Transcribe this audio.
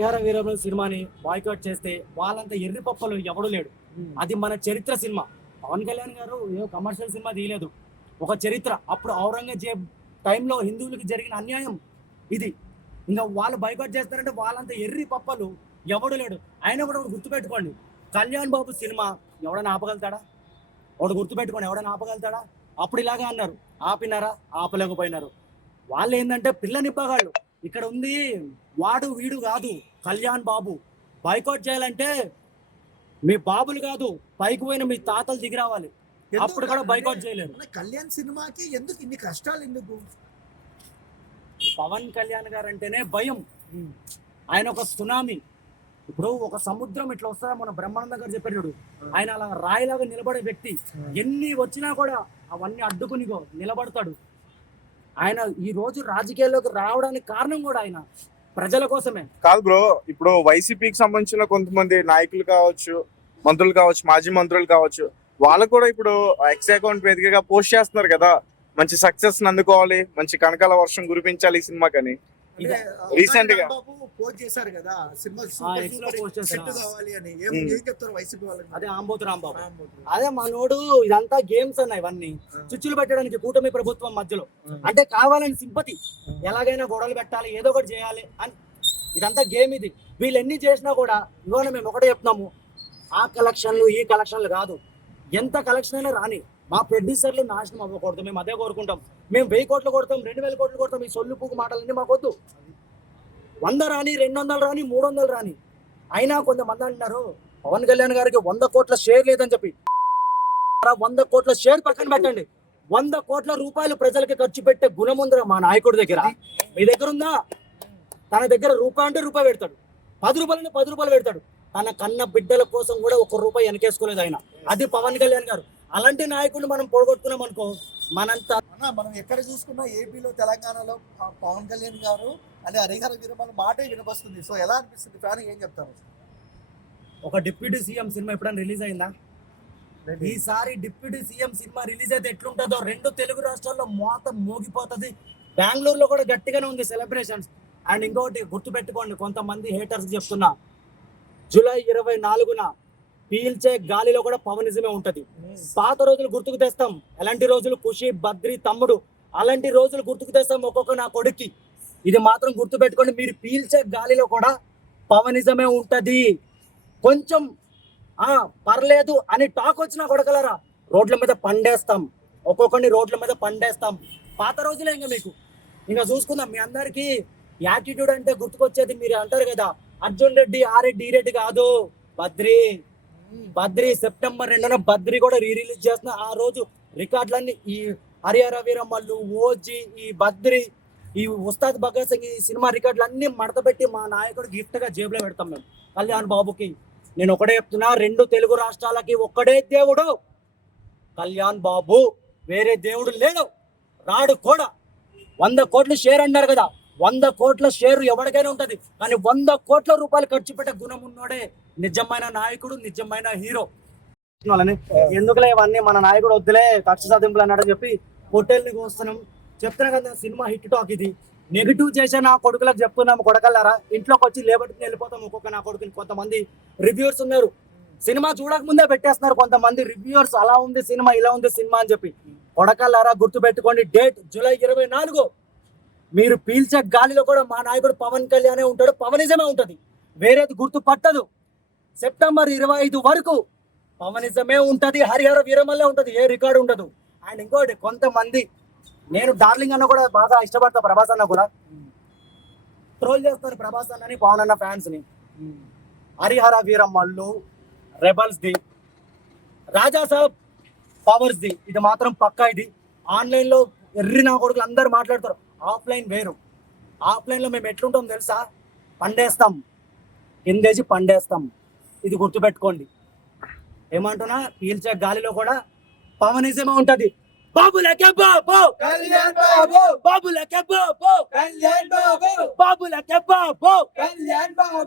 వీరమల సినిమాని బాయ్కాట్ చేస్తే వాళ్ళంత ఎర్రి పప్పలు ఎవడు లేడు. అది మన చరిత్ర సినిమా. పవన్ కళ్యాణ్ గారు ఏదో కమర్షియల్ సినిమా తీయలేదు, ఒక చరిత్ర. అప్పుడు ఔరంగజేబ్ టైంలో హిందువులకి జరిగిన అన్యాయం ఇది. ఇంకా వాళ్ళు బాయ్కాట్ చేస్తారంటే వాళ్ళంత ఎర్రి పప్పలు ఎవడు లేడు. అయినా కూడా ఒకటి గుర్తుపెట్టుకోండి, కళ్యాణ్ బాబు సినిమా ఎవడైనా ఆపగలుగుతాడా? ఒకటి గుర్తుపెట్టుకోండి, ఎవడైనా ఆపగలుగుతాడా? అప్పుడు ఇలాగే అన్నారు, ఆపినారా? ఆపలేకపోయినారు. వాళ్ళు ఏంటంటే పిల్ల నిప్పగాళ్ళు. ఇక్కడ ఉంది వాడు వీడు కాదు, కళ్యాణ్ బాబు. బాయ్కాట్ చేయాలంటే మీ బాబులు కాదు, పైకి పోయిన మీ తాతలు దిగి రావాలి. అప్పుడు కూడా బాయ్కాట్ చేయలేరు. కళ్యాణ్ సినిమాకి ఎందుకు ఇన్ని కష్టాలు? ఎందుకు? పవన్ కళ్యాణ్ గారు అంటేనే భయం. ఆయన ఒక సునామీ. ఇప్పుడు ఒక సముద్రం ఇట్లా వస్తా, మన బ్రహ్మానంద గారు చెప్పాడు, ఆయన అలా రాయిలాగా నిలబడే వ్యక్తి. ఎన్ని వచ్చినా కూడా అవన్నీ అడ్డుకునిగో నిలబడతాడు. ఆయన ఈ రోజు రాజకీయాల్లోకి రావడానికి కారణం కూడా ఆయన ప్రజల కోసమే. కాదు బ్రో, ఇప్పుడు వైసీపీకి సంబంధించిన కొంతమంది నాయకులు కావచ్చు, మంత్రులు కావచ్చు, మాజీ మంత్రులు కావచ్చు, వాళ్ళు కూడా ఇప్పుడు ఎక్స్ అకౌంట్ వేదికగా పోస్ట్ చేస్తున్నారు కదా, మంచి సక్సెస్ అందుకోవాలి, మంచి కనకాల వర్షం కురిపించాలి ఈ సినిమాకని. రీసెంట్ గా పోస్ట్ చేశారు కదా సినిమా కావాలి అని. ఏం చెప్తారు వైసీపీ వాళ్ళకి? అదే ఆంబోతు రాంబాబు, అదే మనోడు. ఇదంతా గేమ్స్ అన్న, ఇవన్నీ చుచ్చులు పెట్టడానికి కూటమి ప్రభుత్వం మధ్యలో. అంటే కావాలని సింపతి, ఎలాగైనా గొడవలు పెట్టాలి, ఏదో ఒకటి చేయాలి అని. ఇదంతా గేమ్ ఇది. వీళ్ళు ఎన్ని చేసినా కూడా ఇవాళ మేము ఒకటే చెప్తున్నాము, ఆ కలెక్షన్లు ఈ కలెక్షన్లు కాదు, ఎంత కలెక్షన్ అయినా రాని, మా ప్రొడ్యూసర్లు నాశనం అవ్వకూడదు. మేము అదే కోరుకుంటాం. మేము 1000 కోట్లు కొడతాం, 2000 కోట్లు కొడతాం. ఈ సొల్లు పూకు మాటలన్నీ మాకొద్దు. 100 రాని, 200 రాని, 300 రాని. అయినా కొంతమంది అంటున్నారు పవన్ కళ్యాణ్ గారికి 100 కోట్ల షేర్ లేదని చెప్పి. 100 కోట్ల షేర్ పక్కన పెట్టండి, 100 కోట్ల రూపాయలు ప్రజలకి ఖర్చు పెట్టే గుణం ఉందిరా మా నాయకుడి దగ్గర. మీ దగ్గర ఉందా? తన దగ్గర రూపాయి అంటే రూపాయి పెడతాడు, 10 రూపాయలు 10 రూపాయలు పెడతాడు. తన కన్న బిడ్డల కోసం కూడా 1 రూపాయి వెనకేసుకోలేదు ఆయన. అది పవన్ కళ్యాణ్ గారు. అలాంటి నాయకుడిని మనం పొడగొట్టుకున్నాం అనుకో, మనంతా. మనం ఎక్కడ చూసుకున్నా ఏపీలో, తెలంగాణలో పవన్ కళ్యాణ్ గారు అంటే హరిహర వీరమల మాటే వినపస్తుంది. సో ఎలా అనిపిస్తుంది? ఫ్యాన్ ఏం చెప్తారు? ఒక డిప్యూటీ సీఎం సినిమా ఎప్పుడైనా రిలీజ్ అయిందా? ఈసారి డిప్యూటీ సీఎం సినిమా రిలీజ్ అయితే ఎట్లుంటుందో, 2 తెలుగు రాష్ట్రాల్లో మోత మోగిపోతుంది. బెంగళూరులో కూడా గట్టిగానే ఉంది సెలబ్రేషన్స్. అండ్ ఇంకొకటి గుర్తుపెట్టుకోండి, కొంతమంది హేటర్స్ చెప్తున్నా, జూలై 24న పీల్చే గాలిలో కూడా పవనిజమే ఉంటది. పాత రోజులు గుర్తుకు తెస్తాం. ఎలాంటి రోజులు? ఖుషి, బద్రి, తమ్ముడు, అలాంటి రోజులు గుర్తుకు తెస్తాం ఒక్కొక్క నా కొడుక్కి. ఇది మాత్రం గుర్తు పెట్టుకోండి, మీరు పీల్చే గాలిలో కూడా పవనిజమే ఉంటది. కొంచెం పర్లేదు అని టాక్ వచ్చినా కొడకలరా, రోడ్ల మీద పండేస్తాం, ఒక్కొక్కరిని రోడ్ల మీద పండేస్తాం. పాత రోజులే ఇంకా మీకు. ఇంకా చూసుకుందాం. మీ అందరికీ యాటిట్యూడ్ అంటే గుర్తుకొచ్చేది మీరు అంటారు కదా, అర్జున్ రెడ్డి, ఆ రెడ్డి, ఈ రెడ్డి కాదు, బద్రి. సెప్టెంబర్ 2న బద్రి కూడా రిలీజ్ చేస్తున్నా. ఆ రోజు రికార్డులన్నీ ఈ హరిహర వీరమల్లు, ఓజీ, ఈ బద్రి, ఈ ఉస్తాద్ భగత్ సింగ్, ఈ సినిమా రికార్డులు అన్ని మడత పెట్టి మా నాయకుడు గిఫ్ట్ గా జేబులో పెడతాం మేము కళ్యాణ్ బాబుకి. నేను ఒకటే చెప్తున్నా, 2 తెలుగు రాష్ట్రాలకి ఒక్కడే దేవుడు కళ్యాణ్ బాబు, వేరే దేవుడు లేడు, రాడు కూడా. 100 కోట్ల షేర్ అన్నారు కదా, 100 కోట్ల షేర్ ఎవరికైనా ఉంటది, కానీ 100 కోట్ల రూపాయలు ఖర్చు పెట్టే గుణం ఉన్నోడే నిజమైన నాయకుడు, నిజమైన హీరో. ఎందుకులే ఇవన్నీ, మన నాయకుడు వద్దులే, కక్ష సాధింపులు అన్నాడని చెప్పి హోటల్ని వస్తున్నాం. చెప్తున్నా కదా, సినిమా హిట్ టాక్ ఇది. నెగిటివ్ చేసే నా కొడుకులకు చెప్తున్నాము, కొడకల్లారా, ఇంట్లోకి వచ్చి లేబట్టుకుని వెళ్ళిపోతాం ఒక్కొక్క నా కొడుకుని. కొంతమంది రివ్యూర్స్ ఉన్నారు, సినిమా చూడక ముందే పెట్టేస్తున్నారు కొంతమంది రివ్యూర్స్, అలా ఉంది సినిమా, ఇలా ఉంది సినిమా అని చెప్పి. కొడకల్లారా, గుర్తు పెట్టుకోండి, డేట్ జూలై 24. మీరు పీల్చే గాలిలో కూడా మా నాయకుడు పవన్ కళ్యాణే ఉంటాడు, పవనిజమే ఉంటది, వేరేది గుర్తు పట్టదు. సెప్టెంబర్ 25 వరకు పవనిజమే ఉంటది, హరిహర వీరమల్లే ఉంటది, ఏ రికార్డు ఉండదు. అండ్ ఇంకోటి, కొంతమంది, నేను డార్లింగ్ అన్న కూడా బాగా ఇష్టపడతా, ప్రభాస్ అన్న కూడా ట్రోల్ చేస్తారు ప్రభాస్ అన్నని, పవన్ అన్న ఫ్యాన్స్ ని. Harihara Veeramallu rebels the, Raja Saab powers the, ఇది మాత్రం పక్కా. ఇది ఆన్లైన్ లో ఎర్రి నా కొడుకులు అందరు మాట్లాడతారు, ఆఫ్లైన్ వేరు. ఆఫ్లైన్ లో మేము ఎట్లుంటాం తెలుసా? పండేస్తాం, కిందేసి పండేస్తాం. ఇది గుర్తుపెట్టుకోండి. ఏమంటున్నా, పీల్చే గాలిలో కూడా పవనిజమే ఉంటది. బాబులకే బాబు కళ్యాణ్ బాబు, బాబులకే బాబు కళ్యాణ్ బాబు, బాబులకే బాబు కళ్యాణ్ బాబు.